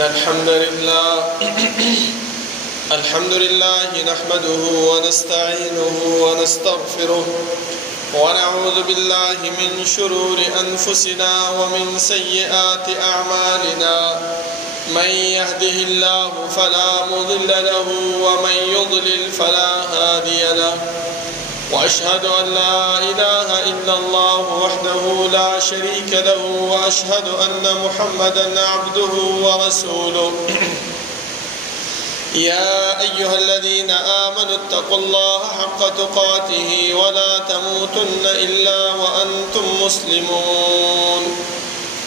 الحمد لله نحمده ونستعينه ونستغفره ونعوذ بالله من شرور أنفسنا ومن سيئات أعمالنا. من يهده الله فلا مضل له ومن يضلل فلا هادي له، وأشهد أن لا إله إلا الله وحده لا شريك له، وأشهد أن محمدا عبده ورسوله. يا أيها الذين آمنوا اتقوا الله حق تقاته ولا تموتن إلا وأنتم مسلمون.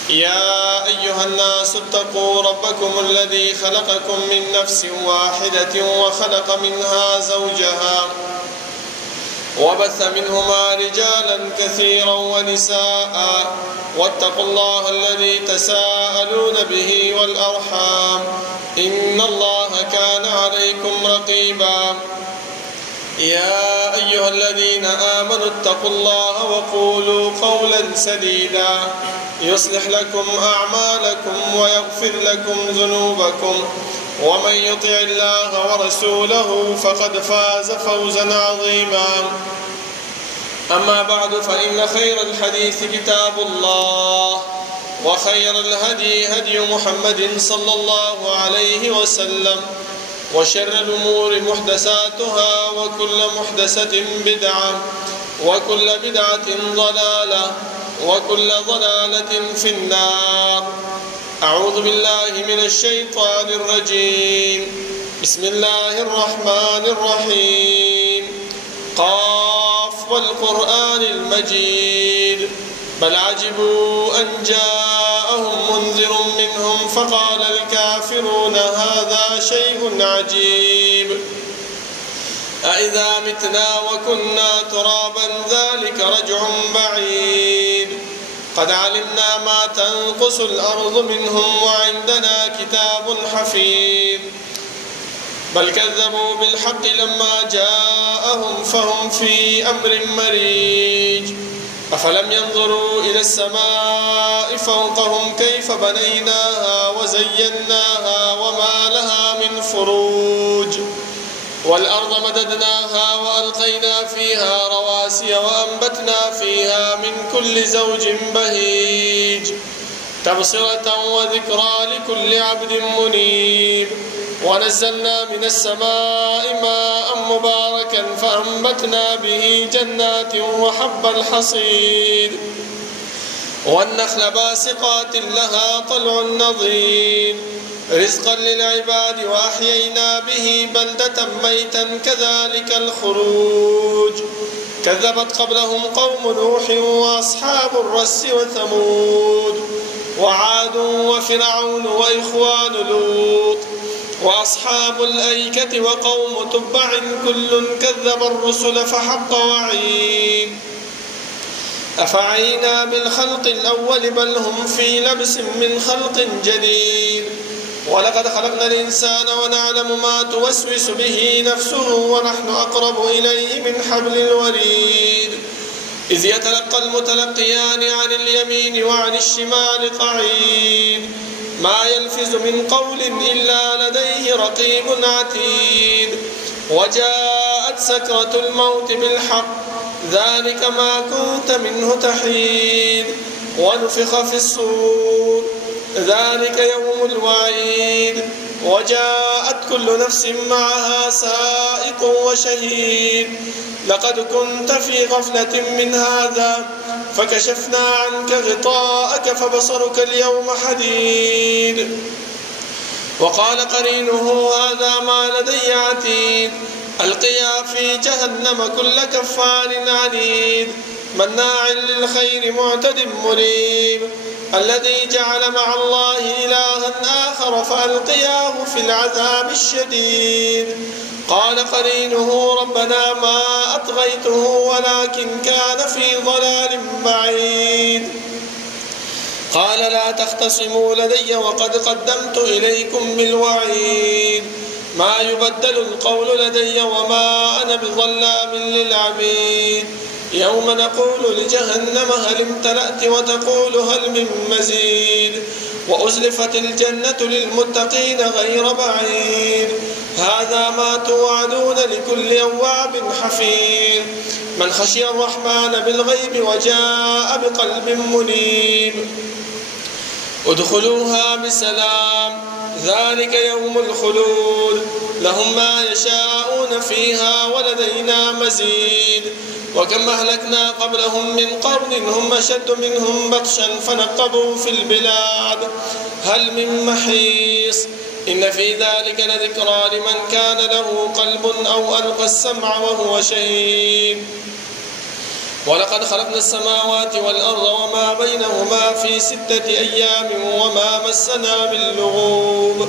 يا أيها الناس اتقوا ربكم الذي خلقكم من نفس واحدة وخلق منها زوجها وبث منهما رجالا كثيرا ونساء، واتقوا الله الذي تساءلون به والأرحام إن الله كان عليكم رقيبا. يا أيها الذين آمنوا اتقوا الله وقولوا قولا سديدا يصلح لكم أعمالكم ويغفر لكم ذنوبكم، ومن يطع الله ورسوله فقد فاز فوزا عظيما. أما بعد، فإن خير الحديث كتاب الله، وخير الهدي هدي محمد صلى الله عليه وسلم، وشر الأمور محدثاتها، وكل محدثة بدعة، وكل بدعة ضلالة، وكل ضلالة في النار. أعوذ بالله من الشيطان الرجيم. بسم الله الرحمن الرحيم. قاف والقرآن المجيد، بل عجبوا أن جاءهم منذر منهم فقال الكافرون هذا شيء عجيب. أإذا متنا وكنا ترابا ذلك رجع بعيد. قد علمنا ما تنقص الأرض منهم وعندنا كتاب حفيظ. بل كذبوا بالحق لما جاءهم فهم في أمر مريج. أفلم ينظروا إلى السماء فوقهم كيف بنيناها وزيناها وما لها من فروج. والأرض مددناها وألقينا فيها رواسي وأنبتنا فيها من كل زوج بهيج، تبصرة وذكرى لكل عبد منيب. ونزلنا من السماء ماء مباركا فأنبتنا به جنات وحب الحصيد، والنخل باسقات لها طلع نضيد، رزقا للعباد. وأحيينا به بلدة ميتا كذلك الخروج. كذبت قبلهم قوم نوح وأصحاب الرس وثمود وعاد وفرعون وإخوان لوط وأصحاب الأيكة وقوم تبع كل كذب الرسل فحق وعيد. أفعينا بالخلق الأول بل هم في لبس من خلق جديد. ولقد خلقنا الإنسان ونعلم ما توسوس به نفسه ونحن أقرب إليه من حبل الوريد. إذ يتلقى المتلقيان عن اليمين وعن الشمال قعيد. ما يلفظ من قول إلا لديه رقيب عتيد. وجاءت سكرة الموت بالحق ذلك ما كنت منه تحيد. ونفخ في الصور ذلك يوم الوعيد. وجاءت كل نفس معها سائق وشهيد. لقد كنت في غفلة من هذا فكشفنا عنك غطاءك فبصرك اليوم حديد. وقال قرينه هذا ما لدي عتيد. ألقيا في جهنم كل كفار عنيد مناع للخير معتد مريب. الذي جعل مع الله إلها آخر فألقياه في العذاب الشديد. قال قرينه ربنا ما أطغيته ولكن كان في ضلال بعيد. قال لا تختصموا لدي وقد قدمت إليكم بالوعيد. ما يبدل القول لدي وما أنا بظلام للعبيد. يوم نقول لجهنم هل امتلأت وتقول هل من مزيد. وأزلفت الجنة للمتقين غير بعيد هذا ما توعدون لكل أواب حفيظ من خشي الرحمن بالغيب وجاء بقلب منيب ادخلوها بسلام ذلك يوم الخلود لهم ما يشاءون فيها ولدينا مزيد وكم أهلكنا قبلهم من قرن هم أشد منهم بطشا فنقبوا في البلاد هل من محيص إن في ذلك لذكرى لمن كان له قلب أو ألقى السمع وهو شهيد ولقد خلقنا السماوات والأرض وما بينهما في 6 أيام وما مسنا من لغوب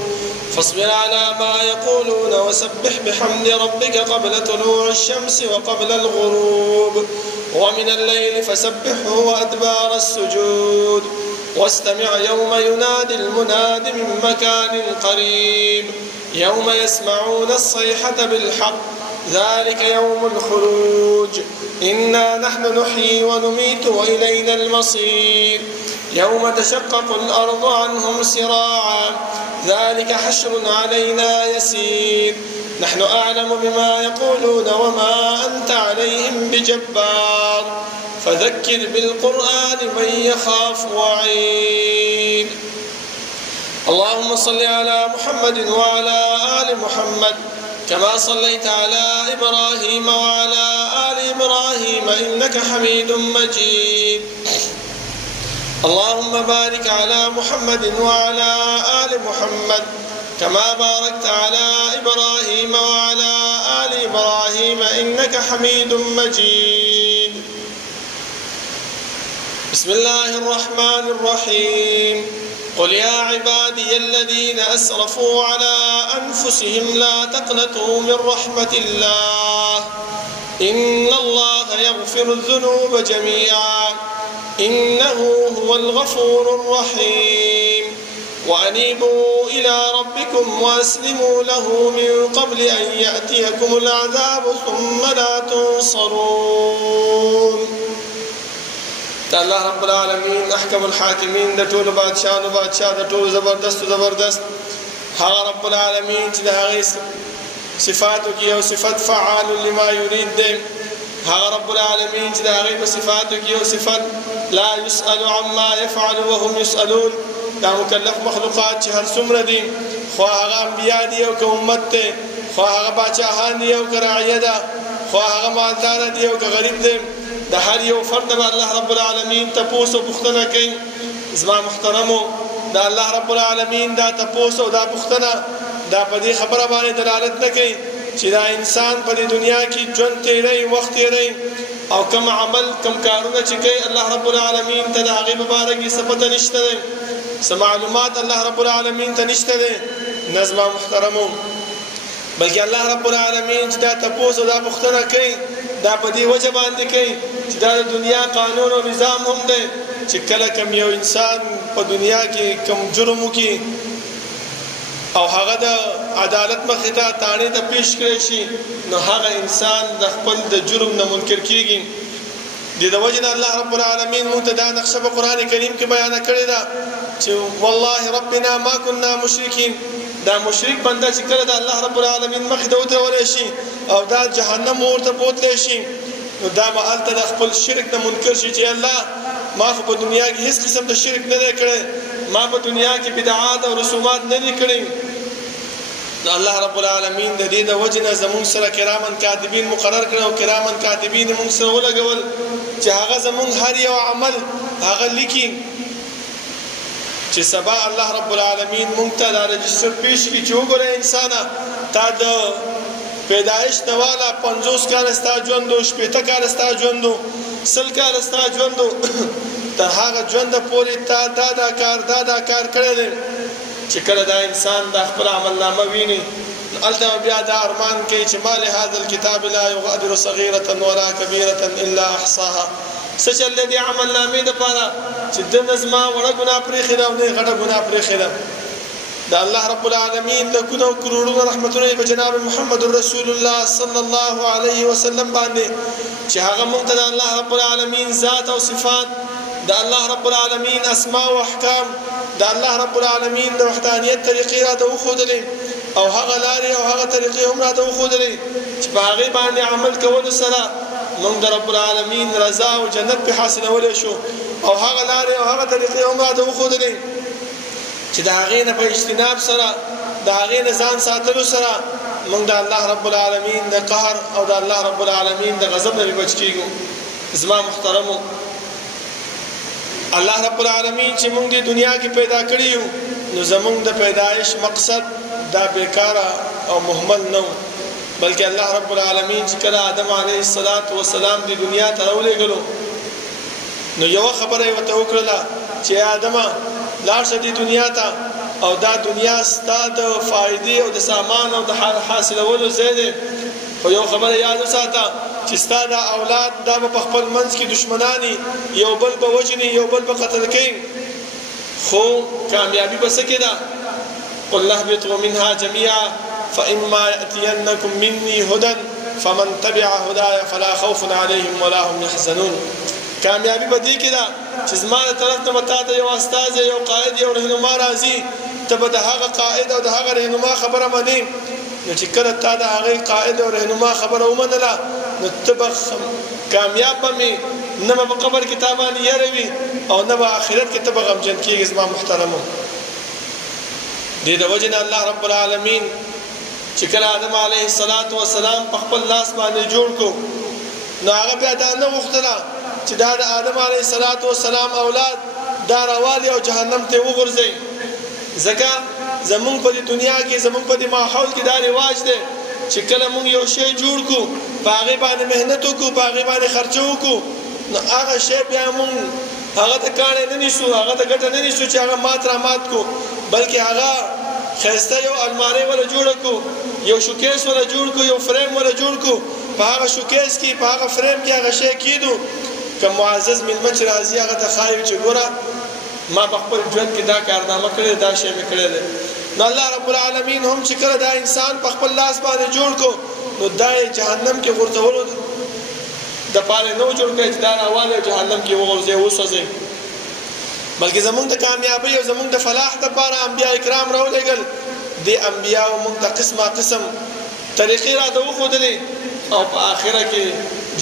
فاصبر على ما يقولون وسبح بحمد ربك قبل طلوع الشمس وقبل الغروب ومن الليل فسبحه وأدبار السجود واستمع يوم ينادي المناد من مكان قريب يوم يسمعون الصيحة بالحق ذلك يوم الخروج إنا نحن نحيي ونميت وإلينا المصير يوم تشقق الأرض عنهم سراعا ذلك حشر علينا يسير نحن أعلم بما يقولون وما أنت عليهم بجبار فذكر بالقرآن من يخاف وعيد اللهم صل على محمد وعلى آل محمد كما صليت على إبراهيم وعلى آل إبراهيم إنك حميد مجيد اللهم بارك على محمد وعلى آل محمد كما باركت على إبراهيم وعلى آل إبراهيم إنك حميد مجيد بسم الله الرحمن الرحيم قل يا عبادي الذين أسرفوا على أنفسهم لا تقنطوا من رحمة الله إن الله يغفر الذنوب جميعا إنه هو الغفور الرحيم وأنيبوا إلى ربكم وأسلموا له من قبل أن يأتيكم العذاب ثم لا تنصرون الله رب العالمين أحكم الحاكمين ده طول بادشاه ده طول زبردست ها رب العالمين تده صفاتك يا صفات فعال لما يريد ده ها رب العالمين تده صفاتك يا صفات لا يسأل عما يفعل وهم يسألون دا مكلف مخلوقات هر سمره دي خو هغه انبیاء دي او امت دي خو هغه بادشاہان دي او رعیه ده خو هغه مالدار دي او غریب دي د هر یو فرد به الله رب العالمین تاسو بوختنه کوي زما محترمو دا الله رب العالمین دا تاسو دا بوختنه دا په دې خبره باندې دلالت نه کوي چې دا انسان په دنیا کې ژوند تیری وخت تیری او کم عمل کم کارونه چې کوي الله رب العالمین ته د هغه مبارکي صفته نشته معلومات الله رب العالمین ته نشته نظم محترمو بلکې الله رب العالمین چې دا تاسو دا بوختنه کوي دا په دې وجه باندې کوي چې دا د دنیا قانون او نظام هم دی چې کله کم یو انسان په دنیا کې کم جرم وکړي او هغه د عدالت مخې ته تاڼې ته پیش کړی شي نو هغه انسان د خپل د جرم نه منکر کیږي د وجه نه الله رب العالمین موږ ته دا نقشه په قرآن کریم کې بیان کړې ده چې والله ربنا ما كنا مشرکین دا مشرک بنده چې کله د الله رب العالمین مخې ته ودرول شي او دا جهنم ورته بوتلی شي نو دا به هلته د خپل شرک نه منکر شي چې الله ما خو په دنیا کې هیڅ قسم د شرک نه دی کړی ما په دنیا کې بدعات او رسومات نه دي کړي الله رب العالمین د دې د وجه نه زموږ سره کرامن کاتبین مقرر کړي او کرامن کاتبین موږ سره ولګول چې هغه زموږ هر یو عمل هغه لیکي چې سبا الله رب العالمین موږ ته دا رجستر پیش کړي چې وګوره انسانه تا د پیدایش نواله 50 کال ستا ژوند او 60 کال ستا ژوند 100 کال ستا ژوند تر هغه ژوند پورې تا دا کار کړی دی چې کله دا انسان د خپل عمل نامه ویني الته بیا دا ارمان کوي چې مال هذا الكتاب لا يغادر صغيرة ولا كبيرة الا احصاها سچ الذي عمل نامه د پاره چې د نظم وړه ګناه پرې خره او نه غټه ګناه پرې خره دا الله رب العالمین د کونو کروڑونو رحمتونه په جناب محمد رسول الله صلی الله علیه وسلم باندې چې هغه مونږ ته الله رب العالمین ذات او صفات د الله رب العالمین اسماء او احکام د الله رب العالمین د وحدانیت طریقې راته وښودلې او هغه لارې او هغه طریقې هم راته وښودلې چې په هغې باندې عمل کولو سره موږ د رب العالمین رضا او جنت پې حاصلولی شو او هغه لارې او هغه طریقې هم راته وښودلې چې د هغې نه په اجتناب سره د هغې نه ځان ساتلو سره موږ د الله رب العالمین د قهر او د الله رب العالمین د غضب نه بچ کېږو. زما محترمو، الله رب العالمین چې موږ د دنیا کې پیدا کړي یو نو زموږ د پیدایش مقصد دا بیکاره او مهمل نه بلکې الله رب العالمین چې کله آدم علیه السلام د دنیا ته راولېږلو نو یوه خبره یې ورته وکړله چې آدمه لاړ شه دې دنیا ته او دا دنیا ستا د فایدې او د سامان او د حاصلولو ځای دی خو یو خبره یاد وساته چې ستا دا اولاد دا به په خپل منځ کې دشمناني یو بل به وژني یو بل به قتل کوي خو کامیابي به څه کې ده قل اهبطوا منها جميعا فإما يأتينكم مني هدى فمن تبع هداي فلا خوف عليهم ولا هم يحزنون. کامیابی به دې کې ده چې زما د طرف نه به تا ته یو استازی یو قائد یو رهنما راځي ته به د هغه قائد او د هغه رهنما خبره منې نو چې کله تا د هغې قائد او رهنما خبره ومنله نو ته به کامیاب به مې نه به په قبر کې تا باندې یره وي او نه به آخرت کې ته به غمجن کېږي. زما محترمو، دې د وجې نه الله رب العالمین چې کله آدم علیه السلام په خپل لاس باندې جوړ کو نو هغه بیا دا نه غوښتله چې دا د آدم علیه السلام اولاد دا راوالي او جهنم ته وغورځوي ځکه زمونږ په دې دنیا کې زمونږ په دې ماحول کې دا رواج دی چې کله مونږ یو شی جوړ کړو په هغې باندې محنت وکړو په هغې باندې خرچه وکړو نو هغه شی بیا مونږ هغه ته کاڼی نه نیسو هغه ته ګټه نه نیسو چې هغه مات را مات کړو بلکې هغه ښایسته یو المارۍ وله جوړه کړو یو شوکیس وله جوړ کړو یو فریم وله جوړ کړو په هغه شوکیس کې په هغه فریم کې هغه شی کېدو که معزز مېلمه چې راځي هغه ته ښایي چې ګوره ما په خپل ژوند کې دا کارنامه کړې دا شی مې کړی دی. نو الله رب العالمین هم چې کله دا انسان په خپل لاس باندې جوړ کړو نو دا یې جهنم کې غورځولو دپاره نه و جوړ کړی چې دا راوالی جهنم کې وغورځوي وسوځوي بلکې زمونږ د کامیابۍ او زمونږ د فلاح دپاره انبیا کرام راولېږل دې انبیاو موږ ته قسمه قسم طریقې راته وښودلې او په آخره کې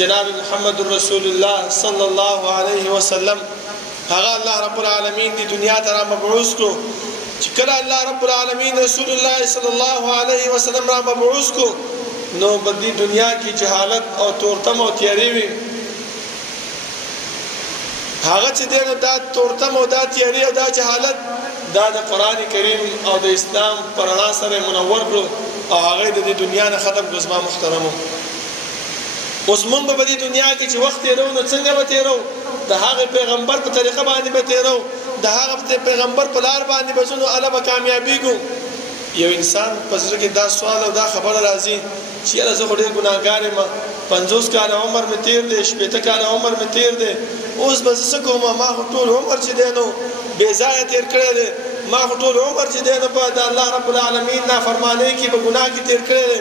جناب محمد رسول الله صلی الله علیه وسلم هغه الله رب العالمین دی دنیا ته را مبعوث کړو چې کله الله رب العالمین رسول الله صلی الله علیه وسلم را مبعوث کړو نو په دې دنیا کې جهالت او تورتم او تیاري وي هغه چې دی نو دا تورتم او دا تیاري او دا جهالت دا د قرآن کریم او د اسلام په رڼا سره منور کړو او هغه د دې دنیا نه ختم کړو. زما محترمو، اوس موږ به په دې دنیا کې چې وخت تېرو نو څنګه به تېرو د هغه پیغمبر په طریقه باندې به تېرو د هغه پیغمبر په لار باندې به ځو نو هله به کامیابېږو. یو انسان په زړه کې دا سوال او دا خبره راځي چې یاره زه خو ډېر ګناهګار یم 50 کاله عمر مې تېر دی 80 کاله عمر مې تېر دی اوس به زه څه کوم ما خو ټول عمر چې دی نو بې ځایه تېر کړی دی ما خو ټول عمر چې دی نو په د الله رب العالمین نافرمانۍ کې په ګناه کې تېر کړی دی.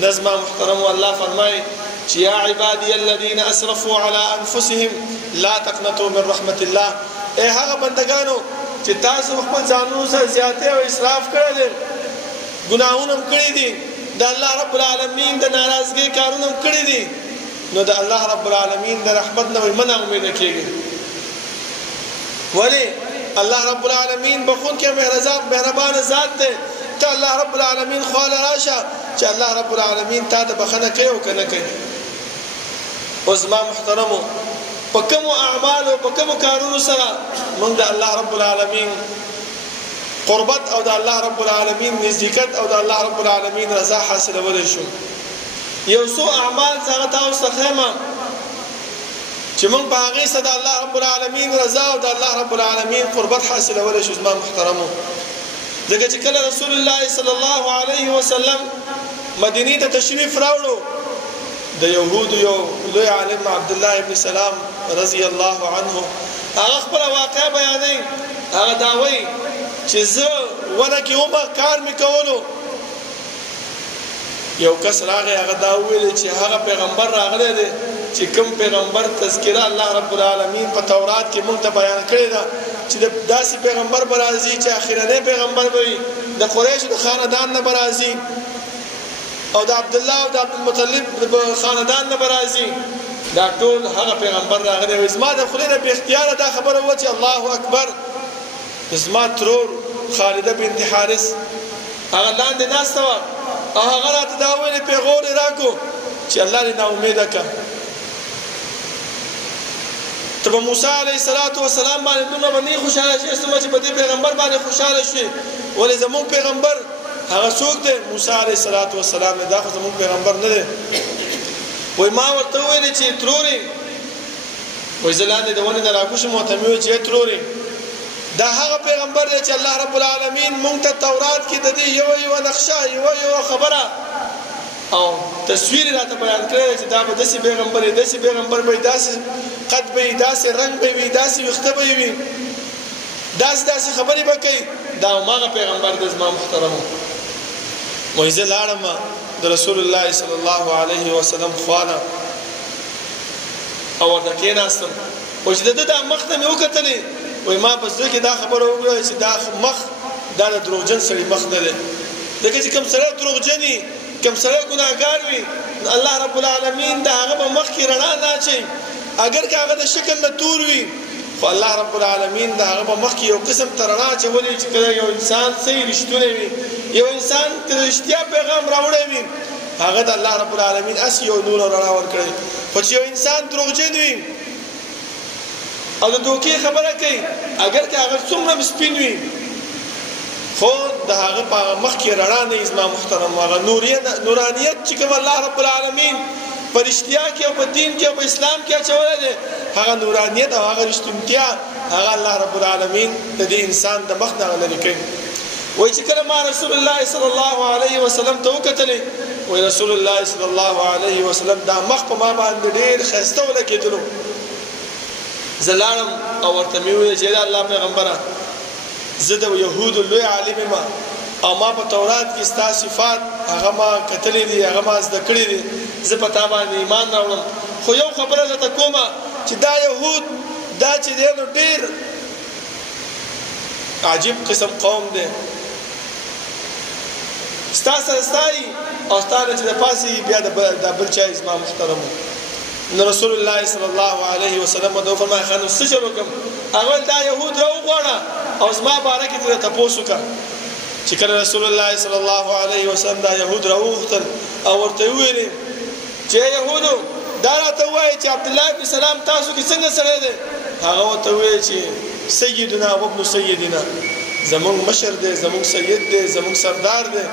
نه زما محترمو، الله فرمایي چې یا عبادي الذین اسرفوا علی انفسهم لا تقنطوا من رحمت الله. ای هغه بندگانو چې تاسو خپل ځانونو سره زیاتی او اسراف کړی دی ګناهونه هم کړي دي د الله رب العالمین د ناراضګۍ کارونه هم کړي دي نو د الله رب العالمین د رحمت نه مه ناامیده کېږئ. ولې الله رب العالمین بخونکی مهربانه ذات دی. ته الله رب العالمین خواله راشه چې الله رب العالمین تا ته بخښنه کوي او که نه کوي. اوس زما محترمو، په کومو اعمالو په کومو کارونو سره موږ د الله رب العالمین قربت او د الله رب العالمین نزدېکت او د الله رب العالمین رضا حاصلولی شو؟ یو څو اعمال زه هغه تاسو ته ښیم چې موږ په هغې سره د الله رب العالمین رضا او د الله رب العالمین قربت حاصلولی شو. زما محترمو، ځکه چې کله رسول الله صلی الله علیه وسلم مدینې ته تشریف راوړو د یهودو یو لوی عالم عبدالله ابن سلام رضی الله عنه هغه خپله واقعه بیانوي. هغه دا وایي چې زه ونه کې ومه کار مې کولو یو کس راغی هغه دا وویل چې هغه پیغمبر راغلی دی چې کوم پیغمبر تذکره الله رب العالمین په تورات کې موږ ته بیان کړې ده چې داسې پیغمبر به راځي چې اخرنی پیغمبر به وي د قریشو د خاندان نه به راځي او د عبدالله او د عبدالمطلب د خاندان نه به راځي دا ټول هغه پیغمبر راغلی وي زما د خولې نه بې اختیاره دا خبره وه چې الله اکبر زما ترور خالده بنت حارث هغه لاندې ناسته وه او هغه راته دا ویلې پیغور یې راکړو چې الله دې ناامیده کړه ته به موسی علیه السلام باندې دومره به نه خوشحاله شې څومره چې په دې پیغمبر باندې خوشحاله شوې ولې زموږ پیغمبر هغه څوک دی موسی علیه السلام دا خو زموږ پیغمبر نه دی وای ما ورته وویلې چې ترورې وای زه لاندې د ونې نه راکوشم ورته مې وویل چې ترورې دا هغه پیغمبر دی چې الله رب العالمین مونږ ته تورات کې د دې یوه نقشه یوه خبره او تصویر راته بیان کړی چې دا به داسې پیغمبر وي داسې پیغمبر به وي داسې قد به وي داسې رنګ به وي داسې ویښته به وي داسې خبرې به کوي دا هماغه پیغمبر دی زما محترمو وایي زه لاړم د رسول الله صلی الله علیه وسلم خواله او ورته کېناستم وایي چې د ده دا مخ ته مې وکتلې وایي ما په زړه کې دا خبره وکړه چې دا مخ دا د دروغجن سړي مخ نه دی ځکه چې کوم سړی دروغجن وي کوم سړی ګناهګار وي الله رب العالمین د هغه په مخ کې رڼا نه اچوي اگر که هغه د شکل نه تور وي خو الله رب العالمین د هغه په مخ کې یو قسم ته رڼا اچولی چې کله یو انسان صحیح رښتونی وي یو انسان که د رښتیا پیغام راوړی وي هغه د الله رب العالمین هسې یو نور او رڼا ورکړی خو چې یو انسان دروغجن وي او د دوکې خبره کوي اگر که هغه څومره سپین وي خو د هغه په مخ کې رڼا نه زما محترم هغه نورانیت چې کوم الله رب العالمین په رښتیا کې او په دین کې او په اسلام کې اچولی دی هغه نورانیت او هغه رښتونتیا هغه الله رب العالمین د دې انسان د مخ نه لرې کوي وایي چې کله ما رسول الله صلی الله علیه وسلم ته وکتلې وایي رسول الله صلی الله علیه وسلم دا مخ په ما باندې ډېر ښایسته ولګېدلو زه لاړم او ورته مې وویل چې د الله پیغمبره زه د یهودو لوی عالم یم او ما په تورات کې ستا صفات هغه ما کتلې دي هغه ما زده کړي دي زه په تا باندې ایمان راوړم خو یو خبره درته کومه چې دا یهود دا چې دی نو ډېر عجیب قسم قوم دی ستا سره ستایي او ستا نه چې د پاسې بیا د بل چا زما محترم نو رسول الله صلی الله علیه وسلم ته وفرمایي ښه نو څه چل وکړم هغه ویل دا یهود راوغواړه او زما باره کې ترې تپوس وکړه چې کله رسول الله صلی الله علیه وسلم دا یهود راوغوښتل او ورته یې وویلې چې یهودو دا راته ووایي چې عبدالله ابن سلام تاسو کې څنګه سړی دی هغه ورته وویل چې سیدنا وابن سیدنا زمونږ مشر دی زمونږ سید دی زمونږ سردار دی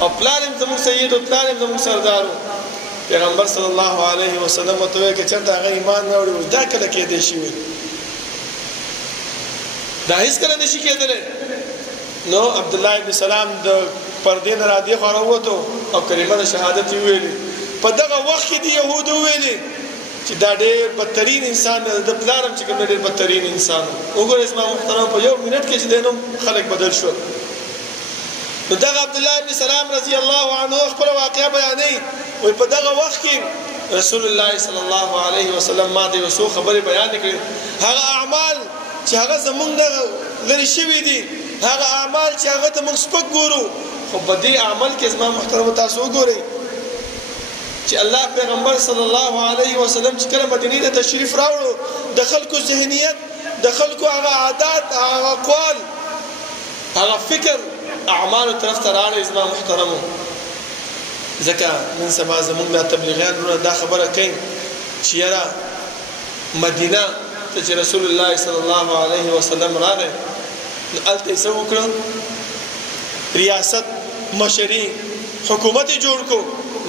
او پلار هم زمونږ سید او پلار هم زمونږ سردار پیغمبر صلی الله علیه وسلم ورته وویل که چېرته هغه ایمان نه وړي دا کله کېدی شي دا هیڅکله نشي کېدلی نو عبدالله ابن سلام د پردې نه رادې خوا راووتو او کلمه د شهادت یې وویلې په دغه وخت کې د یهودو وویلې چې دا ډېر بدترین انسان دی د پلار هم چې کوم ډېر بدترین انسان وګورئ زما محترم په یو منټ کې چې دی نو خلک بدل شول نو دغه عبدالله ابن سلام رضی الله عنه خپله واقعه بیانوي وایي په دغه وخت کې رسول الله صلی الله علیه وسلم ما ته یو څو خبرې بیانې کړې هغه اعمال چې هغه زمونږ نه لرې شوي دي هغه اعمال چې هغه ته موږ سپک ګورو خو په دې عمل کې زما محترمو تاسو وګورئ چې الله پیغمبر صلی الله علیه وسلم چې کله مدینې ته تشریف راوړو د خلکو ذهنیت د خلکو هغه عادات هغه اقوال هغه فکر اعمالو طرف ته راغی زما محترمو ځکه نن سبا زموږ دا تبلیغیان وروڼه دا خبره کوي چې یاره مدینه ته چې رسول الله صلی الله علیه وسلم راغی نو هلته یې څه وکړه ریاست مشري حکومت یې جوړ کړو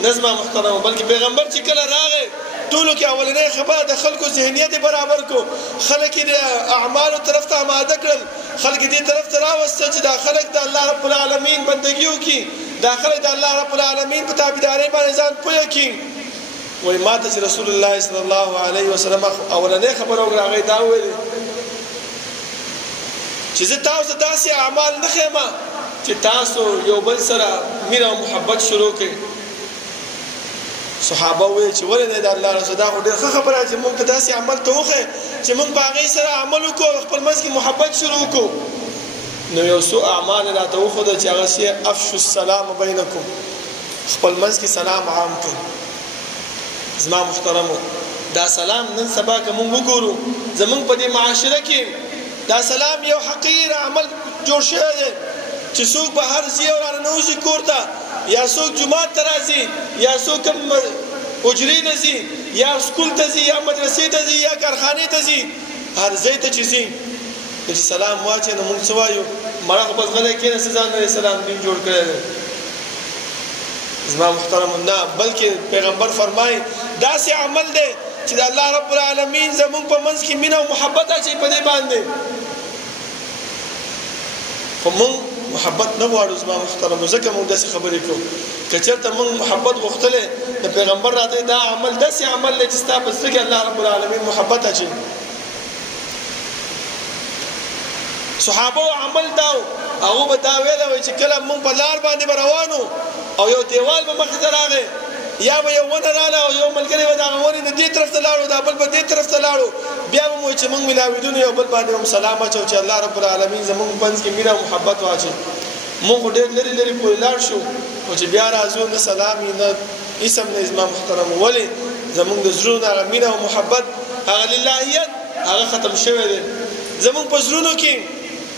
نه زما محترمو بلکې پیغمبر چې کله راغی ټولو کې اولنۍ خبره د خلکو ذهنیت یې برابر کړو خلک یې د اعمالو طرف ته آماده کړل خلک یې دې طرف ته راوسته چې دا خلک د الله رب العالمین بندګي وکړي دا خلک د الله رب العالمین په تابعدارۍ باندې ځان پوه کړي وایي ما ته چې رسول الله صلی الله علیه وسلم اولنۍ خبره وکړه هغه یې دا وویلې چې زه تاسو داسې اعمال نه ښیم چې تاسو یو بل سره مینه او محبت شروع کړئ صحابه وی چې ولې د الله رسول دا ډېر ښه خبره چې موږ په داسې عمل ته وخه چې موږ په هغه سره عمل وکړو خپل منځ کې محبت شروع وکړو نو یو څو اعمال راته وخو چې هغه شی افشوا السلام بینکم خپل منځ کې سلام عام کړئ زما محترمو دا سلام نن سبا کوم وګورو زمونږ په دې معاشره کې دا سلام یو حقیر عمل جوړ شوی دی چې څوک به هر ځای ورننوځي کور ته یا څوک جومات ته راځي یا څوک حجرې ته ځي یا سکول ته ځي یا مدرسې ته ځي یا کارخانې ته ځي هر ځای ته چې ځي چې سلام واچي نو موږ څه وایو مړه خو بس غلی کېناسته ځان نه سلام دین جوړ کړی دی زما محترم نه بلکې پیغمبر فرمایي داسې عمل دی چې د الله رب العالمین زمونږ په منځ کې مینه او محبت اچوي په دې باندې خو موږ محبت نه غواړو زما محترم ځکه موږ داسې خبرې کوو که چېرته موږ محبت غوښتلی د پیغمبر راته دا عمل داسې عمل دی چې ستا په زړه کې الله رب العالمین محبت اچوي صحابه عمل داو هغه به دا ویله وای چې کله موږ په لار باندې روانو او یو دیوال به مخې ته راغی یا به یو ونه رااله او یو ملګری به دغه ونې نه دې طرف ته لاړو دا بل به دې طرف ته لاړو بیا به مو چې موږ ملاوېدو یو بل باندې هم سلام اچو چې الله رب العالمین زموږ منځ کې مینه او محبت واچوي موږ ډېر لرې لرې پورې لاړ شو او چې بیا راځو نه سلام نه اسم نه زما محترم ولې زموږ د زړونو هغه مینه او محبت هغه للهیت هغه ختم شوی دی زموږ په زړونو کې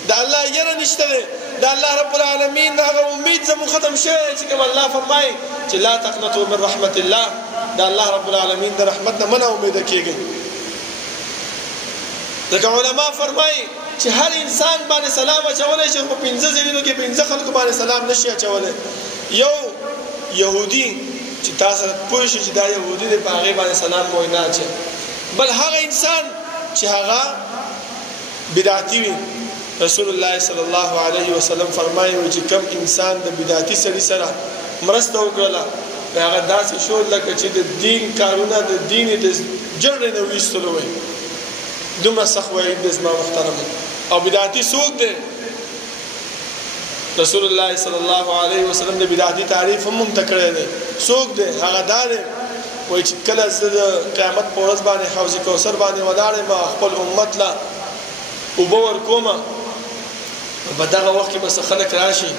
د الله یره نشته دی د الله رب العالمین هغه امید زموږ ختم شوی چې کوم الله فرمایي چې لا تقنطوا من رحمت الله د الله رب العالمین د رحمت نه مه امید کېږئ ځکه علما فرمایي چې هر انسان باندې سلام اچولی شي خو 15 ځایونو کې 15 خلکو باندې سلام نشي اچولی یو یهودي چې تاسو پوه شئ چې دا یهودي دی په هغې باندې سلام مو نه اچوي بل هغه انسان چې هغه بدعتي وي رسول الله صلی الله علیه وسلم فرمایي چې کم انسان د بدعتي سړي سره مرسته وکړله هغه داسې شو لکه چې د دین کارونه د دین د جړې نه ویستلو وي دومره سخت وعید دی زما محترم او بدعتي څوک دی رسول الله صلی الله علیه وسلم د بدعتي تعریف هم مونږ ته کړی دی څوک دی هغه دا دی وایي چې کله زه د قیامت په ورځ باندې حوض کوثر باندې ولاړ یم خپل امت له اوبه ورکومه په دغه وخت کې به خلک راشي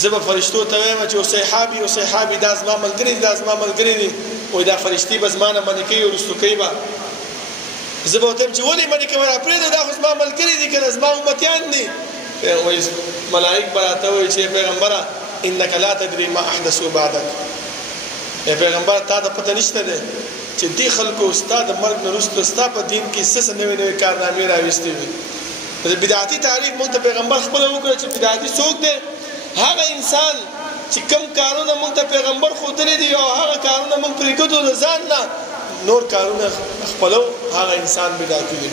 زه به فرشتو ته وایم چې او صحابي دا زما ملګری دی وایي دا فرشتي به زما نه منې کوي وروستو کوي به زه به ورته وایم چې ولې منې کوې راپرېږده دا خو زما ملګري دي که نه زما امتیان دي وایي ملائک به راته وایي چې پیغمبره انک لا تدري ما احدثوا بعدک پیغمبر تا ته پته نشته دی چې دې خلکو ستا د مرګ نه وروسته ستا په دین کې څه نوې کارنامې راویستې وي د بدعتي تعریف موږ ته پیغمبر خپله وکړه چې بدعتي څوک دی هغه انسان چې کم کارونه موږ ته پیغمبر ښودلی دي او هغه کارونه موږ پرېږدو د ځان نه نور کارونه خپلو هغه انسان بدعتي دی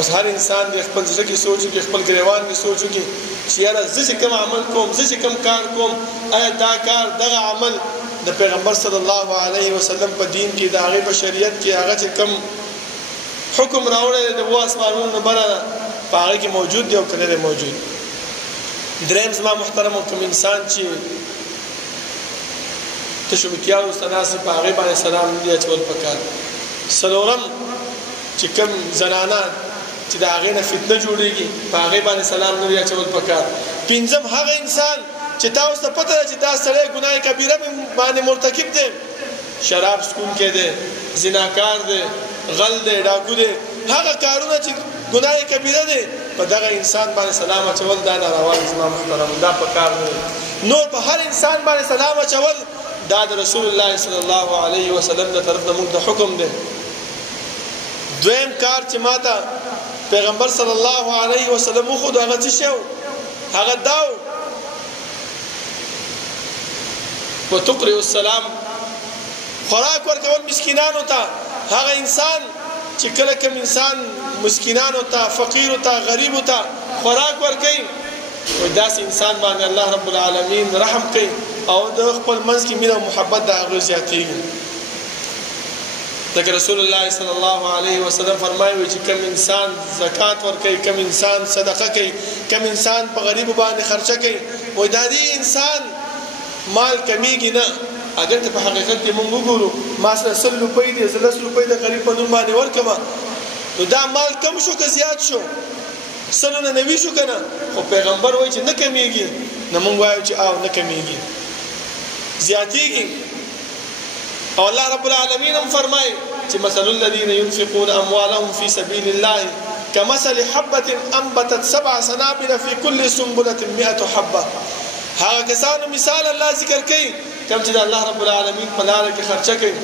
اوس هر انسان د خپل زړه کې سوچ وکړي خپل ګریوان کې سوچ وکړي چې یاره زه چې کوم عمل کوم زه چې کوم کار کوم آیا دا کار دغه عمل د پیغمبر صلی الله علیه وسلم په دین کې د هغې په شریعت کې هغه چې کوم حکم راوړی د اوه اسمانونو نه بره په هغې کې موجود دی او که نه دی موجود دریم زما محترم کوم انسان چې تشبکیاو ورسته ناست په هغې باندې سلام نه دی اچول پکار څلورم چې کوم زنانه چې د هغې نه فتنه جوړېږي په هغې باندې سلام نه دی اچول پکار پنځم هغه انسان چې تا اوس ته پته ده چې دا سړی ګناه کبیره باندې مرتکب دی شراب څښونکی دی زناکار دی غل دی ډاکو دی هغه کارونه چې ګناه کبیره دی په دغه انسان باندې سلام اچول دا ناروا دي زما محترم دا پکار نه دی نور په هر انسان باندې سلام اچول دا د رسول الله صلی الله علیه وسلم د طرف نه موږ د حکم دی دویم کار چې ماته پیغمبر صلی الله علیه وسلم وښود هغه څه شی هغه دا وتقرئ السلام خوراک ورکول مسکینانو ته هغه انسان چې کله کوم انسان مسکینانو ته فقیرو ته غریبو ته خوراک ورکوي وایي داسې انسان باندې الله رب العالمین رحم کوي او د خپل منځ کې مینه او محبت د هغه زیاتېږي ځکه رسول الله صلی الله علیه وسلم فرمایي چې کوم انسان زکات ورکوي کوم انسان صدقه کوي کوم انسان په غریبو باندې خرچه کوي وایي دا دې انسان مال کمیږي نه. اگر ته په حقیقت کې مونږ وګورو ما سره 100 روپۍ دي، 10 روپۍ د غریب په نوم باندې ورکما، نو دا مال کم شو که زیات شو؟ 100 نه 90 شو کنه. خو پیغمبر وایي چې نه کمیږي، نو مونږ وایو چې او نه کمیږي، زیاتېږي. او الله رب العالمین هم فرمایي چې مثل الذين ينفقون اموالهم في سبيل الله كمثل حبة انبتت 7 سنابل في كل سنبلة 100 حبة. هغه کسانو مثال الله ذکر کوي کوم چې الله رب العالمین په لار کې خرچه کوي.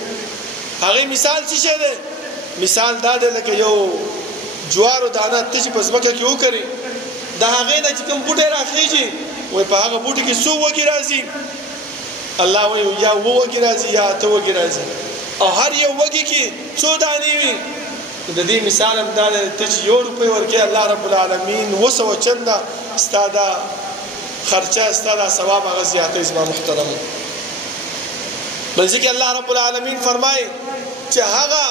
هغه مثال څه شه ده؟ مثال دا ده لکه یو جوارو دانه ته چې په ځمکه کې وکړي، د هغې نه چې کوم بوټی راخیږي، وایي په هغه بوټي کې څو وږي راځي؟ الله وایي یا 7 وږي راځي یا 8 وږي راځي، او هر یو وږي کې څو دانې وي. د دې مثال هم دا دی ته چې 1 روپۍ ورکوې، الله رب العالمین 200 چنده ستا دا خرچه، ستا دا ثواب هغه زیاتوي. زما محترمو، بل ځکه الله رب العالمین فرمایي چې هغه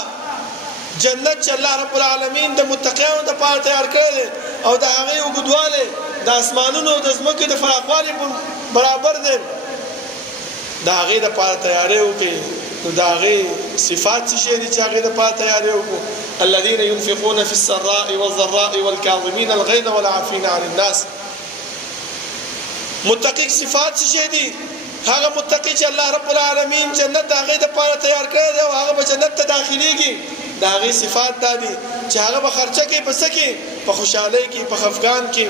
جنت چې الله رب العالمین د متقیانو دپاره تیار کړی دی او د هغې اوږدوالی د اسمانونو او د ځمکې د فراخوالي برابر دی، د هغې دپاره تیاری وکړي. نو د هغې صفات څه شی دي چې هغې دپاره تیاری وکړو؟ الذين ينفقون في السراء والضراء والكاظمين الغيظ والعافين عن الناس. متقی صفات څه شی دي؟ هغه متقی چې الله رب العالمین جنت د هغې دپاره تیار کړی دی او هغه به جنت ته داخلیږي. د هغې صفات دا دي چې هغه به خرچه کوي په څه کې؟ په خوشحالۍ کې، په خفګان کې.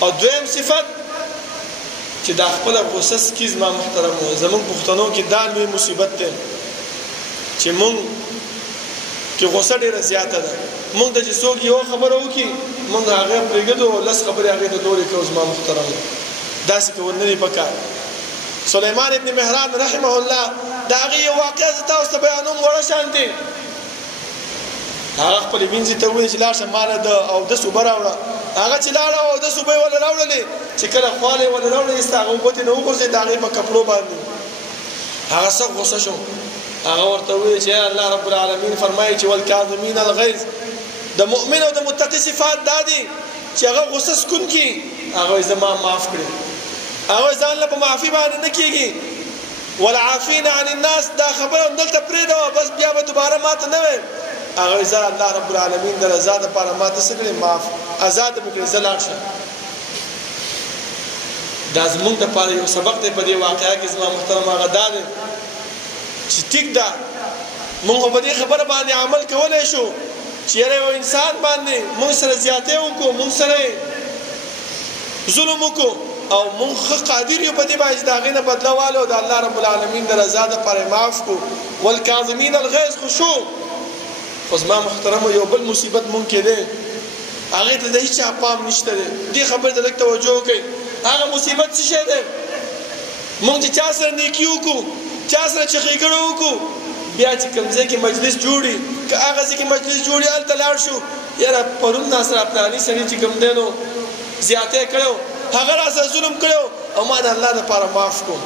او دویم صفت چې دا خپله غوسه څکي. زما محترمو، زموږ پښتنو کې دا لوی مصیبت دی چې مونږ کې غوسه ډېره زیاته ده. مونږ ته چې څوک یوه خبره وکړي، مونږ هغې پرېږدو او 10 خبرې هغې ته لورې کوو. زما محترمو، داسې کول نه دي پکار. سلیمان ابن مهران رحمه الله د هغې یو واقعه زه تاسو ته بیانوم، وړه شانتې. هغه خپلې مینځې ته وویل چې لاړ شه ما له د اودس اوبه راوړه. هغه چې لاړه او اودس اوبه یې ورله راوړلې، چې کله خواله یې ورله راوړلې ایسته هغه اوبه ترې نه وغورځېد د هغې په کپړو باندې. هغه سخت غوسه شو. هغه ورته وویل چې الله رب العالمین فرمایي چې والکاظمین الغیظ. د مؤمن او د متقي صفات دا دي چې هغه غوسه سکون کړي. هغه وایي زه ما معاف کړې. هغه وایي ځان له په معافي باندې نه کېږي. والعافین عن الناس، دا خبره همدلته پرېږده، بس بیا به دوباره ماته نه وایي. هغه وایي زه الله رب العالمین د رضا دپاره ماته څه کړې؟ معاف، ازاده مې کړې، زه لاړ شم. دا زمونږ دپاره یو سبق دی په دې واقعه کې. زما محترم، هغه دا دی چې ټیک ده مونږ په دې خبره باندې عمل کولی شو چې یاره یو انسان باندې مونږ سره زیاتې وکړو، مونږ سره ظلم وکړو، او مونږ ښه قادر یو په دې باندې چې د هغې نه بدله والو د الله رب العالمین د رضا دپاره معاف کړو. والکاظمین الغیظ خو شو. خو زما محترمو، یو بل مصیبت مونږ کې دی، هغې ته د هېچ چا پام نشته دی. دې خبرې ته لږ توجه وکړئ. هغه مصیبت څه شی دی؟ مونږ چې چا سره نیکي وکړو، چا سره چې ښېګڼه وکړو، بیا چې کوم ځای کې مجلس جوړي، که هغه ځای کې مجلس جوړي هلته لاړ شو، یاره پرون ما سره فلاني سړي چې کوم دی نو زیاتی کړی، هغه را سره ظلم کړی او ما د الله دپاره معاف کړو.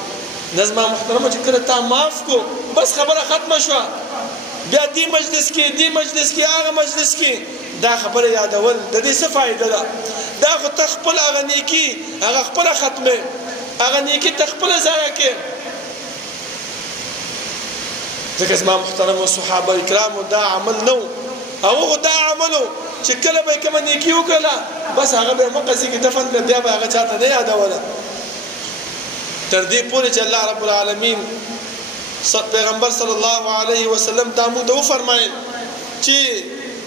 نه زما محترمه، چې کله تا معاف کړو بس خبره ختمه شوه. بیا دې مجلس کې، دې مجلس کې، هغه مجلس کې دا خبره یادول د دې څه فایده ده؟ دا خو ته خپل هغه نیکي هغه خپله ختمې، هغه نیکي ته خپله ضایع کې. ځکه زما محترمو، صحابه کرامو دا عمل نه و. هغه دا عمل و چې کله به یې کومه نیکي وکړله بس هغه به یې مقصې کې دفن کړه، بیا به هغه چاته نه یادوله. تر دې پورې چې الله رب العالمین پیغمبر صلی الله علیه وسلم دا موږ ته وفرمایل چې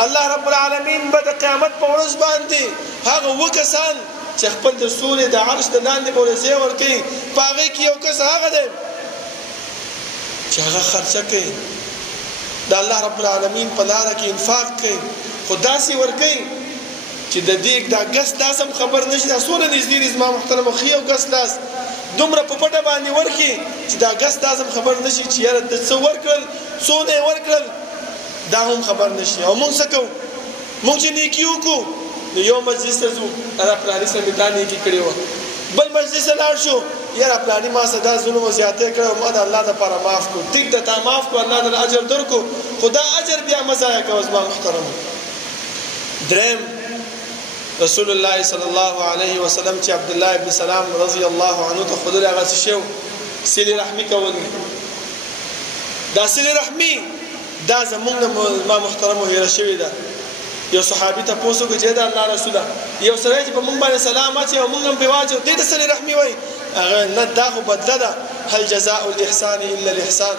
الله رب العالمین به د قیامت په ورځ باندې هغه 2 کسان چې خپل د سورې د عرش د لاندې به ځای ورکوي، په هغې کې یو کس هغه دی چې هغه خرچه کوي، د الله رب العالمین په لاره کې انفاق کوي، خو داسې ورکوي چې د دې دا ګس داس هم خبر نشي. دا څومره نږدې دي زما محترمو، ښي او ګس داس دومره په پټه باندې ورکړي چې دا ګس داس هم خبر نشي چې یاره د څه ورکړل، څونه یې ورکړل، دا هم خبر نشي. او مونږ څه کوو؟ مونږ چې نیکي وکړو نو یو مجلس ته ځو، هغه پلاني سره مې دا نیکي کړې وه، بل مجلس ته لاړ شو، یاره پلاني ما سره دا ظلم و زیاتی کړی، ما د الله دپاره معاف کړو. ټیک ده، تا معاف کړو، الله دله اجر درکړو، خو دا اجر بیا مه ضایع کوه زما محترمو. دریم، رسول الله صلی الله علیه وسلم چې عبدالله ابن سلام رضی الله عنه ته ښودلی هغه څه شی و صله رحمي کول دا صله رحمي دا زمونږ ما محترم هيره شوی دا یو صحابي ته پوښتنه کوي چې دا الله رسول یو سره چې په مونږ باندې سلام اچي او مونږ هم په واجب دې د صله رحمي وای هغه نه دا خو بدله ده هل جزاء الاحسان الا الاحسان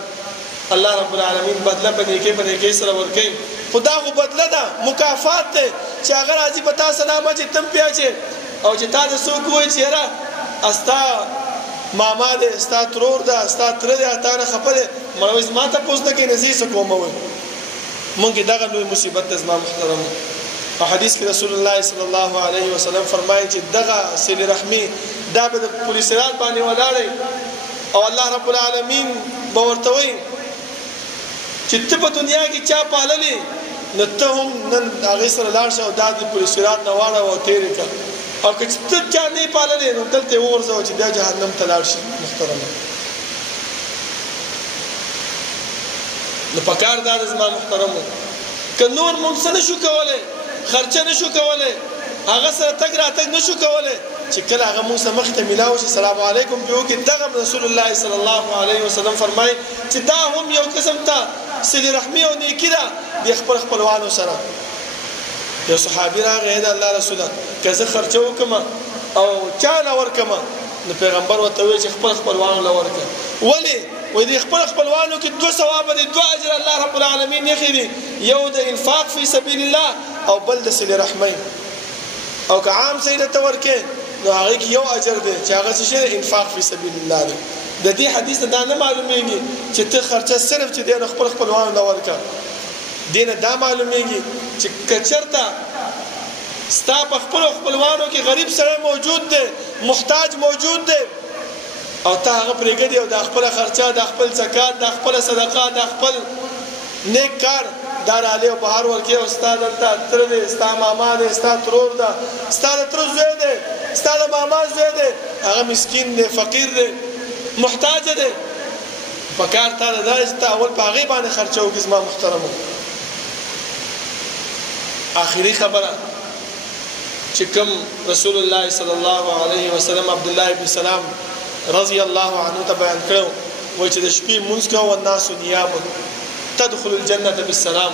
الله رب العالمین بدله په نیکی سره ورکوي خدا خو بدله ده مکافات ده چې هغه راځي په تا سلام اچي تم پیاچي او چې تا د څوک وای چې را استا ماما دې استا ترور ده استا تر دې تا نه خپل مروز ما ته پوښتنه کوي نزي څه کوم وای مونږ دغه لوی مصیبت د زما محترم په حدیث کې رسول الله صلی الله علیه وسلم فرمایي چې دغه صله رحمی دا به د پولیس رات باندې ولاړی او الله رب العالمین به ورته وایي چې ته په دنیا کې چا پاللې نو ته هم نن هغې سره لاړ شه او دا د پولیس رات نه واړه او تېرې کړه او که ته چا نه یې پاللې نو دلته یې وغورځوه چې بیا جهنم ته لاړ شي محترمه نو پکار دا زما محترم که نور موږ څه نشو کولی خرچه نشو کولی هغه سره تګ راتګ نشو کولی چې کله هغه موږ سره مخې ته میلاو شي سلام علیکم پې وکړي دغه رسول الله صلی الله علیه وسلم فرمایي چې دا هم یو قسم ته صله رحمي او نیکي ده د خپل خپلوانو سره یو صحابي راغی د الله رسوله که زه خرچه وکړم او چا له ورکړم نو پیغمبر ورته وایي چې خپل خپلوانو له ورکړه ولې وای د خپل خپلوانو کې دوه ثواب دي دوه اجر الله رب العالمین یې خېدي یو د انفاق فی سبیل الله او بل د صله رحمی او که عام سید ته ورکې نو هغه کې یو اجر دی چې هغه څه انفاق فی سبیل الله دی د دې حدیث دا نه معلومیږي چې ته خرچه صرف چې د خپل خپلوانو له ورکړه دینه دا معلومیږي چې کچرته ستا په خپل خپلوانو کې غریب سره موجود دی محتاج موجود دی او ته هغه پرېږدي او د خپل خرچه د خپل زکات د خپل صدقه د خپل نیک کار دار علی او بهر ورکه او استاد دلته تر دې ستا ماما دې ستا ترور ده ستا تر زوی ده ستا د ماما زوی ده هغه مسکین دی فقیر دی محتاج دی پکار ته دا چې اول په هغه باندې خرچه وکړې زما محترمو آخري خبره چې کوم رسول الله صلی الله علیه وسلم عبد الله ابن سلام رضی الله عنه ته بیان کړو وای چې د شپې مونږ کوو الناس نیام تدخل الجنه بالسلام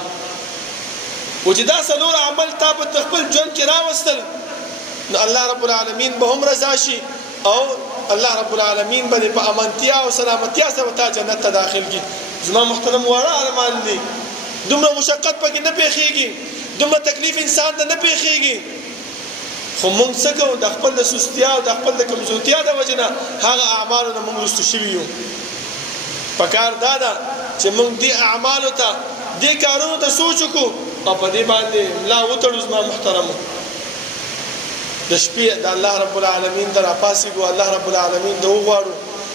وجدا سلور عمل تا په خپل ژوند کې راوستل نو الله رب العالمین به هم رضا شي او الله رب العالمین به په امانتیا او سلامتیا سره تا جنت ته داخل کی زما محترم وړه ارمان دي دومره مشقت پکې نه پیخيږي دومره تکلیف انسان ته نه پیخيږي خو مونږ څه کوو د خپل سستیا او د خپل کمزورتیا د وجنه هغه اعمالو نه مونږ رسو شوي یو پکار دا ده چې مونږ دې اعمالو ته دې کارونو ته سوچ وکړو او په دې باندې لا وتړو زما محترمو د شپې د الله رب العالمین د راپاسېږو الله رب العالمین د وغواړو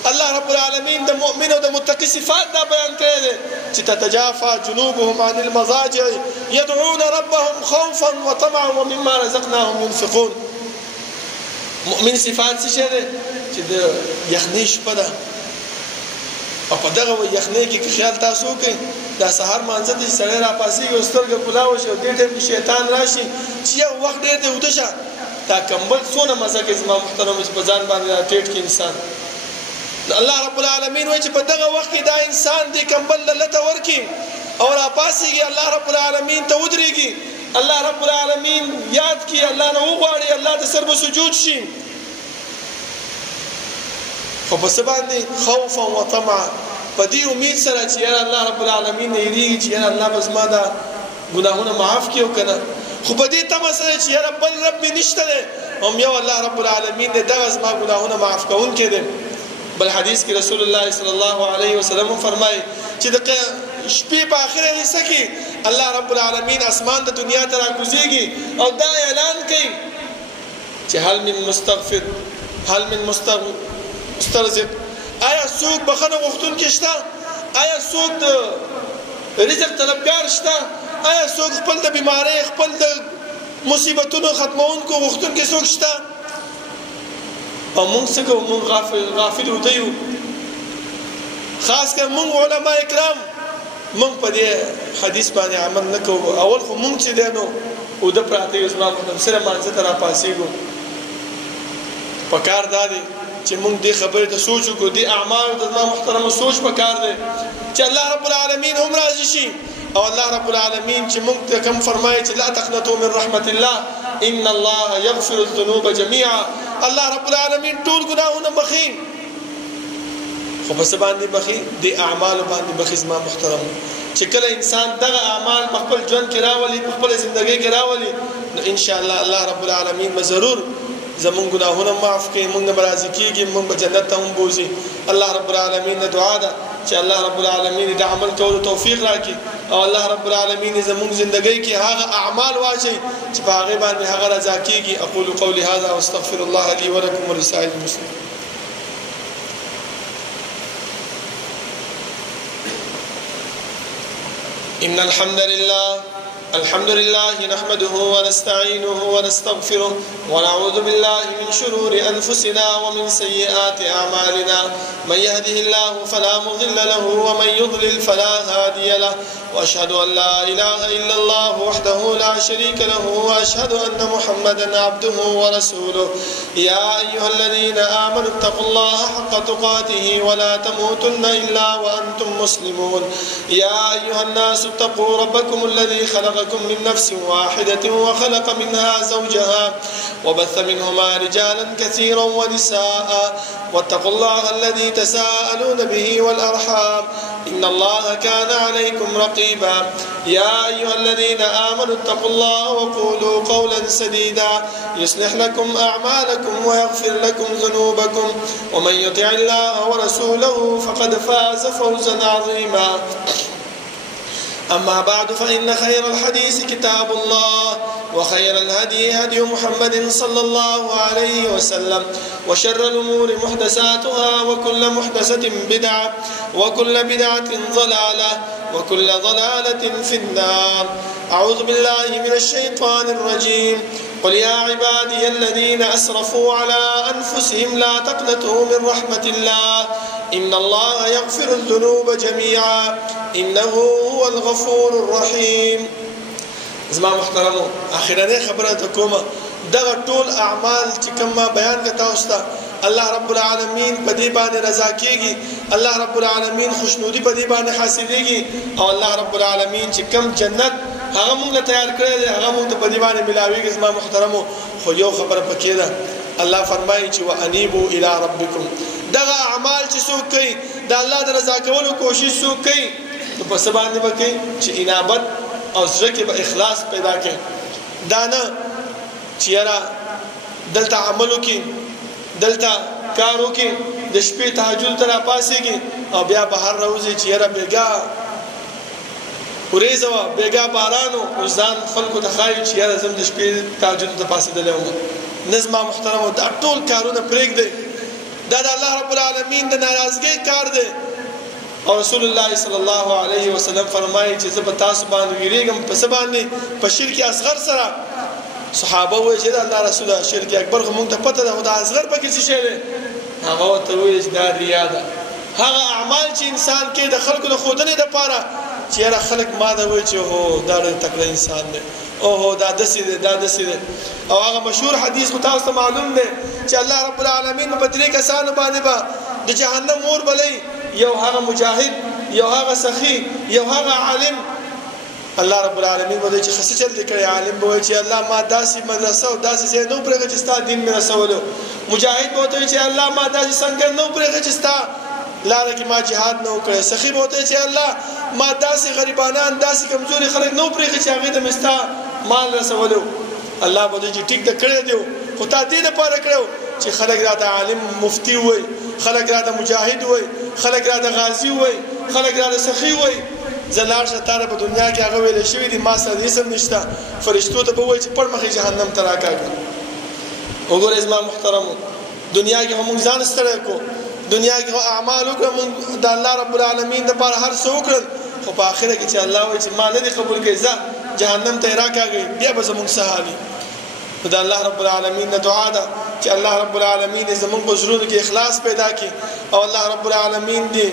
الله رب العالمین د مؤمن او د متقي صفات دا بیان کړی دی چې تتجافى جنوبهم عن المضاجع يدعون ربهم خوفا وطمعا ومما رزقناهم ينفقون مؤمن صفات څه شی دی چې د یخنۍ شپه ده او په دغه یخنۍ کې خیال تاسو کوئ دا سهار مانځه ته سړی راپاسېږي او سترګه کولاوه شي او دې ټایم کې شیطان راشي چې یو وخت ډېر دی وده شه دا کمبل څونه مزه کوي زما محترم چې په ځان باندې راټیټ کړي انسان الله رب العالمین وایي چې په دغه وخت کې دا انسان دې کمبل لته ورکړي او راپاسېږي الله رب العالمین ته ودرېږي الله رب العالمین یاد کړي الله نه وغواړي الله ته سر به سجود شي خو په څه باندې خوفا و طمعا په دې امید سره چې یاره الله رب العالمین نه یېرېږي چې یاره الله به زما دا ګناهونه معاف کړي او که نه خو په دې تمه سره چې یاره بل رب مې نشته دی هم یو الله رب العالمین دی دغه زما ګناهونه معاف کوونکی دی بل حدیث کې رسول الله صلی الله علیه وسلم فرمایي چې د شپې په آخره حصه کې الله رب العالمین اسمان د دنیا ته راکوزېږي او دا اعلان کوي چې هل من مستغفر هل من مسترزق آیا څوک بخښنه غوښتونکی شته آیا څوک د رزق طلبګار شته آیا څوک خپل د بیمارۍ خپل د مصیبتونو ختمونکو غوښتونکی څوک شته او مونږ څه کوو مونږ غافل وته یو خاص کر مونږ علما کرام مونږ په دې حدیث باندې عمل نه کوو اول خو مونږ چې دی نو او د پراته یو زما په سره مانځه ته راپاسېږو پکار دا دی چې موږ دې خبرې ته سوچ وکړو دې اعمالو ته زما محترمو سوچ پکار دی چې الله رب العالمین هم راضي شي او الله رب العالمین چې موږ ته کوم فرمایي چې لا تقنطوا من رحمت الله ان الله يغفر الذنوب جميعا الله رب العالمین ټول ګناهونه بخي خو په څه باندې بخي دې اعمال باندې بخي زما محترم چې کله انسان دغه اعمال په خپل ژوند کې راولي په خپل ژوندۍ کې راولي نو ان شاء الله الله رب العالمین به ضرور زمون ګناهونه معاف کړي موږ به راضي کیږي موږ به جنت ته هم بوزي الله رب العالمین نه دعا ده چې الله رب العالمین دې عمل کولو توفیق راکړي او الله رب العالمین زمون ژوندۍ کې هغه اعمال واچي چې په هغه باندې هغه رضا کیږي اقول قولي هذا واستغفر الله لي ولكم ولسائر المسلمين إن الحمد لله نحمده ونستعينه ونستغفره ونعوذ بالله من شرور أنفسنا ومن سيئات أعمالنا من يهده الله فلا مضل له ومن يضلل فلا هادي له وأشهد أن لا إله إلا الله وحده لا شريك له وأشهد أن محمدا عبده ورسوله يا أيها الذين آمنوا اتقوا الله حق تقاته ولا تموتن إلا وأنتم مسلمون يا أيها الناس اتقوا ربكم الذي خلقكم من نفس واحدة وخلق منها زوجها وبث منهما رجالا كثيرا ونساء واتقوا الله الذي تساءلون به والأرحام إن الله كان عليكم رقيبا يا أيها الذين آمنوا اتقوا الله وقولوا قولا سديدا يصلح لكم أعمالكم ويغفر لكم ذنوبكم ومن يطع الله ورسوله فقد فاز فوزا عظيما أما بعد فإن خير الحديث كتاب الله وخير الهدي هدي محمد صلى الله عليه وسلم وشر الأمور محدثاتها وكل محدثة بدعة وكل بدعة ضلالة وكل ضلالة في النار أعوذ بالله من الشيطان الرجيم قل يا عبادي الذين أسرفوا على أنفسهم لا تقنطوا من رحمة الله إن الله يغفر الذنوب جميعا إنه هو الغفور الرحيم زما محترمو اخرنه خبره ته کومه دغه ټول اعمال چې کوم بیان کتا اوستا الله رب العالمین په دې باندې رضا کیږي الله رب العالمین خوشنودي په دې باندې حاصلېږي او الله رب العالمین چې کوم جنت هغه موږ تیار کړی دی هغه موږ په دې باندې ملاويږي زما محترمو خو یو خبره پکې ده الله فرمایي چې وانيبوا الى ربكم دغه اعمال چې څوک کوي د الله د رضا کولو کوشش څوک کوي په څه باندې وکړي چې انابت او زړه کې به اخلاص پیدا کړي دا نه چې یاره دلته عملو کې دلته کارو کې د شپې تهجد ته راپاسېږي او بیا بهر راوځي چې یاره بیګا ورېځه وه بیګا باران و ځان خلکو ته ښایي چې یاره زم د شپې تهجد ته پاسېدلی وم نه زما محترمو دا ټول کارونه پرېږدئ دا د الله رب العالمین د ناراضګۍ کار دی او رسول الله صلی الله علیه وسلم فرمایي چې زه به تاسو باندې ویریږم په څه باندې په شرک اصغر سره صحابه وایي چې الله رسول شرک اکبر خو مونږ ته پته ده خو د اصغر پکې څه شی دی هغه ورته وایي چې دا ریا ده هغه اعمال چې انسان کې د خلکو د ښودنې دپاره چې یاره خلک ما ته وایي چې هو دا ډېر تکړه انسان دی اوهو دا داسې دی دا داسې دی او هغه مشهور حدیث خو تاسو ته معلوم دی چې الله رب العالمین په درې کسانو باندې به د جهنم اور بلی یو هغه مجاهد یو هغه سخی یو هغه عالم الله رب العالمین به چې خصه چل کړي عالم به چې الله ما داسې مدرسه او داسې ځای نو پرېږه چې ستا دین مې رسولو مجاهد به چې الله ما داسې څنګه نو پرېږه چې ستا لاره کې ما جهاد نو کړی سخی به چې الله ما داسې غریبانان داسې کمزوري خلک نو پرېږه چې هغې ته مې ستا مال رسولو الله به چې ټیک ده کړی دی خو تا دې دپاره کړی چې خلک راته عالم مفتی وای خلک راته مجاهد وای خلک راته غازی وای خلک راته سخی وای زلار شتاره په دنیا کې هغه ویل شوی دي ما سره اسم نشته فرشتو ته به وای چې پړ مخې جهنم ته راکاږي وګوره اسما محترمو دنیا کې هم ځان ستړی کو دنیا کې اعمال وکړو د الله رب العالمین لپاره هر څه وکړل خو په آخره کې چې الله وای چې ما نه دي قبول کړي ځه جهنم ته راکاږي بیا به زموږ سهالي د الله رب العالمین نه دعا ده چې الله رب العالمین زموږ په زړونو کې اخلاص پیدا کړي او الله رب العالمین دې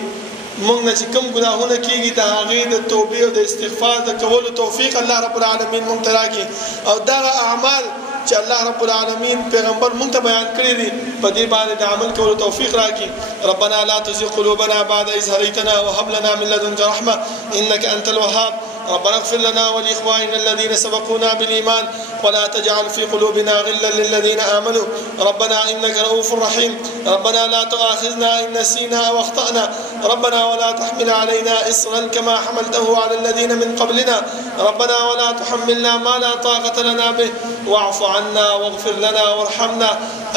موږ نه چې کوم ګناهونه کېږي د هغې د توبې او د استغفار د کولو توفیق الله رب العالمین موږ ته راکړي او دغه اعمال چې الله رب العالمین پیغمبر مونږ ته بیان کړی دي په دې باندې د عمل کولو توفیق راکړي. ربنا لا تزغ قلوبنا بعد إذ هديتنا وهب لنا من لدنك رحمة إنك أنت الوهاب. ربنا اغفر لنا ولإخواننا الذين سبقونا بالإيمان ولا تجعل في قلوبنا غلا للذين آمنوا ربنا إنك رؤوف رحيم. ربنا لا تؤاخذنا إن نسينا أو أخطأنا ربنا ولا تحمل علينا إصرا كما حملته على الذين من قبلنا ربنا ولا تحملنا ما لا طاقة لنا به واعف عنا واغفر لنا وارحمنا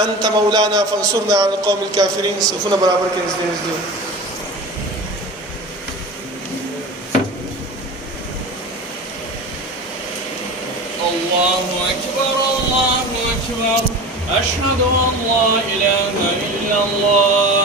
أنت مولانا فانصرنا على القوم الكافرين. سوفنا برابر كنزدين. الله أكبر الله أكبر أشهد أن لا إله إلا الله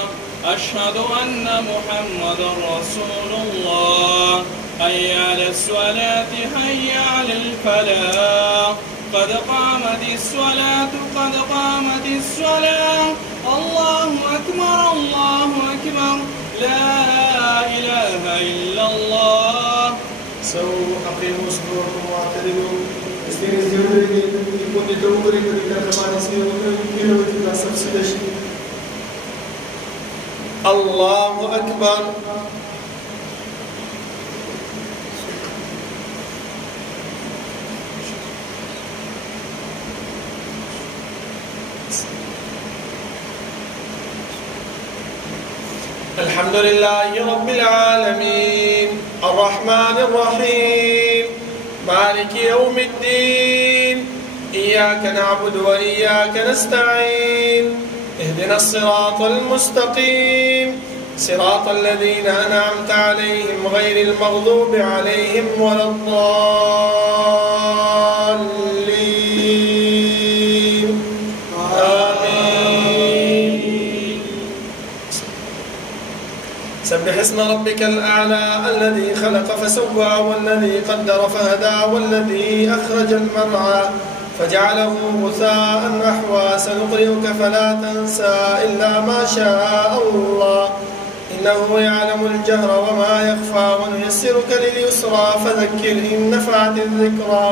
أشهد أن محمدا رسول الله حي على الصلاة حي على الفلاح قد قامت الصلاة قد قامت الصلاة الله أكبر الله أكبر لا إله إلا الله. سووا أقيموا صدوركم واعتدلوا استنزلوا يكون دوري كما نسير وكيلو سبسدش. الله أكبر. الحمد لله رب العالمين الرحمن الرحيم مالك يوم الدين إياك نعبد وإياك نستعين اهدنا الصراط المستقيم صراط الذين أنعمت عليهم غير المغضوب عليهم ولا الضالين آمين. سبح اسم ربك الأعلى الذي خلق فسوى والذي قدر فهدى والذي أخرج المرعى فجعله غثاء نحوا سنقرئك فلا تنسى إلا ما شاء الله إنه يعلم الجهر وما يخفى ونيسرك لليسرى فذكر إن نفعت الذكرى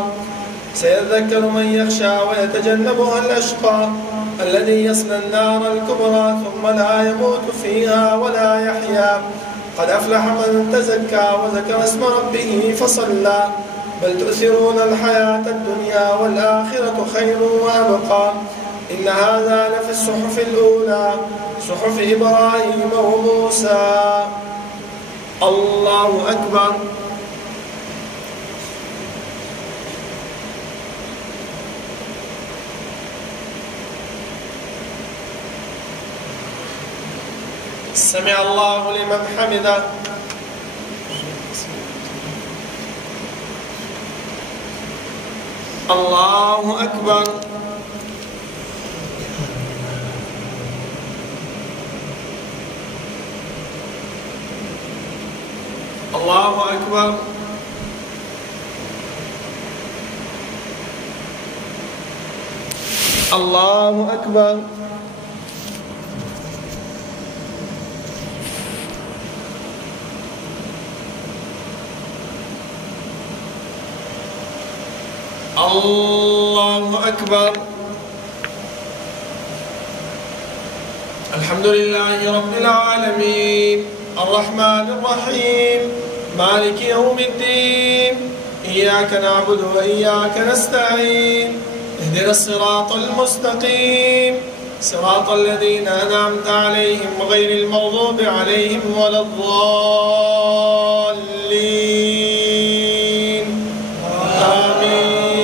سيذكر من يخشى ويتجنبها الأشقى الذي يصلى النار الكبرى ثم لا يموت فيها ولا يحيا قد أفلح من تزكى وذكر اسم ربه فصلى بل تؤثرون الحياة الدنيا والآخرة خير وأبقى إن هذا لفي الصحف الأولى صحف إبراهيم وموسى. الله أكبر. سمع الله لمن حمده. الله أكبر. الله أكبر. الله أكبر. الله أكبر. الحمد لله رب العالمين الرحمن الرحيم مالك يوم الدين إياك نعبد وإياك نستعين اهدنا الصراط المستقيم صراط الذين أنعمت عليهم غير المغضوب عليهم ولا الضالين آمين.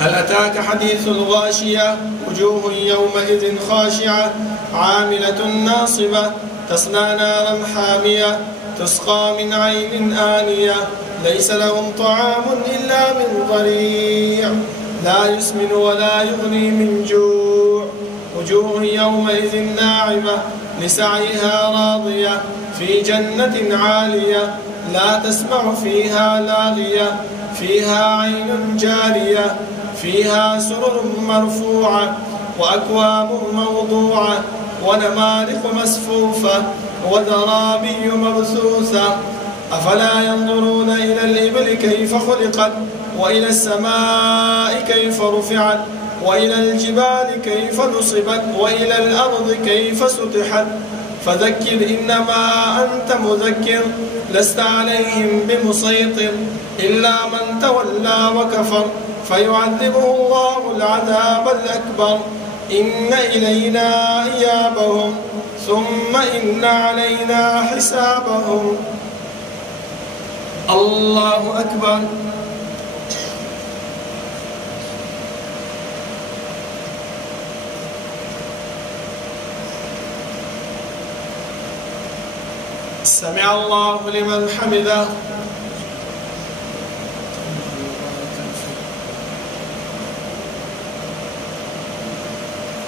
هل أتاك حديث الغاشية وجوه يومئذ خاشعة عاملة ناصبة تصلى نارا حامية تسقى من عين آنية ليس لهم طعام إلا من ضريع لا يسمن ولا يغني من جوع وجوه يومئذ ناعمة لسعيها راضية في جنة عالية لا تسمع فيها لاغية فيها عين جارية فيها سرر مرفوعة وأكواب موضوعة ونمارق مسفوفة وزرابي مبثوثة أفلا ينظرون إلى الإبل كيف خلقت وإلى السماء كيف رفعت وإلى الجبال كيف نصبت وإلى الأرض كيف سطحت فذكر إنما أنت مذكر لست عليهم بمسيطر إلا من تولى وكفر فيعذبه الله العذاب الأكبر إن إلينا إيابهم ثم إن علينا حسابهم. الله أكبر. سمع الله لمن حمده.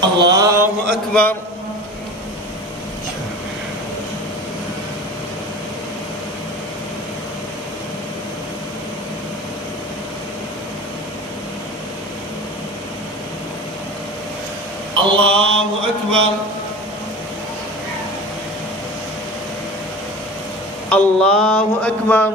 الله أكبر. الله أكبر. الله أكبر.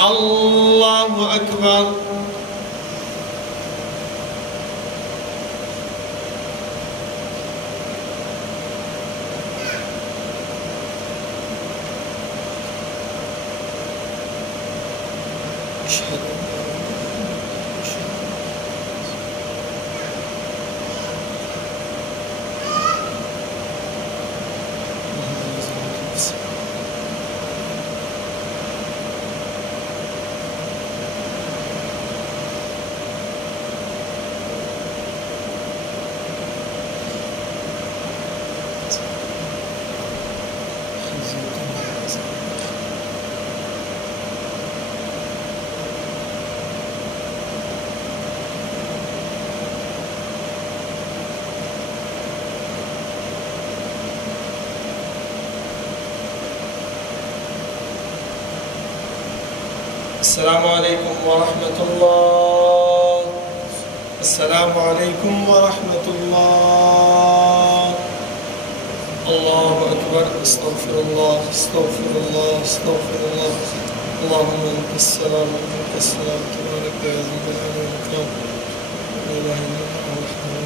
الله أكبر. السلام عليكم ورحمة الله. السلام عليكم ورحمة الله. الله أكبر. استغفر الله استغفر الله استغفر الله. اللهم أنت السلام وأنت السلام تبارك يا ذا الجلال والإكرام. لا إله إلا أنت الرحمن